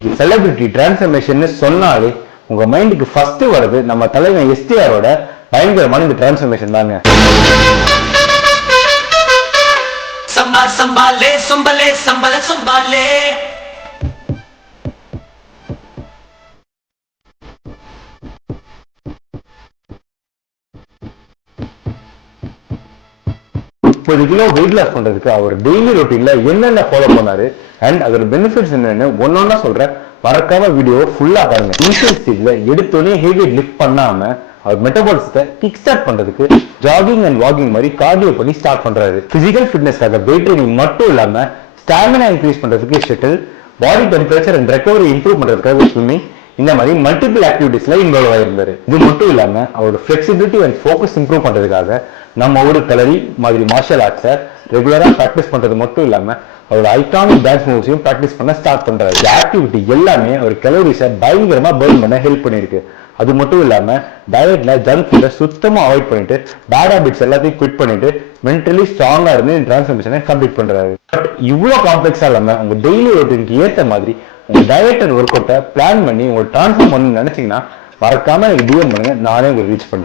Celebrity transformation சொன்னாலே உங்க மைண்டுக்கு ஃபர்ஸ்ட் வருது நம்ம தலைவன் எஸ்டிஆரோட பயங்கரமான இந்த டிரான்ஸ்ஃபர்மேஷன் தாங்க. சம்பாலே சம்பலே சம்பல சம்பாலே 30 கிலோ வெயிட் லாஸ் பண்றதுக்கு அவர் டெய்லி ரொட்டீன்ல என்னென்ன ஃபாலோ பண்ணாரு அண்ட் அதோட பெனிஃபிட்ஸ் என்னன்னு ஒன்னொன்னா சொல்றேன். மறக்காம வீடியோ ஃபுல்லா பாருங்க. இனிஷியல் ஸ்டேஜ்ல எடுத்தோடனே ஹெவி லிஃப்ட் பண்ணாம அவர் மெட்டபாலிசத்தை கிக் ஸ்டார்ட் பண்றதுக்கு ஜாகிங் அண்ட் வாக்கிங் மாதிரி கார்டியோ பண்ணி ஸ்டார்ட் பண்றாரு. பிசிக்கல் ஃபிட்னஸ்க்காக வெயிட் ட்ரைனிங் மட்டும் இல்லாம ஸ்டாமினா இன்க்ரீஸ் பண்றதுக்கு shuttle, body temperature and recovery improve பண்றதுக்காக ஸ்விம்மிங், இந்த மாதிரி மல்டிபிள் ஆக்டிவிட்டிஸ்ல இன்வால்வ் ஆயிருந்தாரு. இது மட்டும் இல்லாம அவரோட ஃபிளெக்சிபிலிட்டி அண்ட் ஃபோக்கஸ் இம்ப்ரூவ் பண்றதுக்காக நம்ம ஒரு கலரி மாதிரி மார்ஷியல் ஆர்ட்ஸை ரெகுலரா பிராக்டிஸ் பண்றது மட்டும் இல்லாம அவரோட ஐகானிக் டான்ஸ் மூவ்ஸையும் பிராக்டிஸ் பண்ண ஸ்டார்ட் பண்றாரு. இந்த ஆக்டிவிட்டி எல்லாமே ஒரு கலோரிஸை பயங்கரமா பர்ன் பண்ண ஹெல்ப் பண்ணிருக்கு. அது மட்டும் இல்லாம டயட்ல ஜங்க் ஃபுட்டை சுத்தமா அவாய்ட் பண்ணிட்டு பேட் ஹேபிட்ஸ் எல்லாத்தையும் குவிட் பண்ணிட்டு மென்டலி ஸ்ட்ராங்கா இருந்து இந்த டிரான்ஸ்ஃபர்மேஷனை கம்ப்ளீட் பண்றாரு. பட் இவ்வளவு காம்ப்ளெக்ஸா இல்லாம உங்க டெய்லி ரொட்டீனுக்கு ஏற்ற மாதிரி உங்க டயட் அண்ட் ஒர்க் அவுட்டை பிளான் பண்ணி உங்க டிரான்ஸ்ஃபார்ம் பண்ணணும்னு நினைச்சீங்கன்னா மறக்காம எனக்கு டிஎம் பண்ணுங்க, நானே உங்களுக்கு ரீச் பண்றேன்.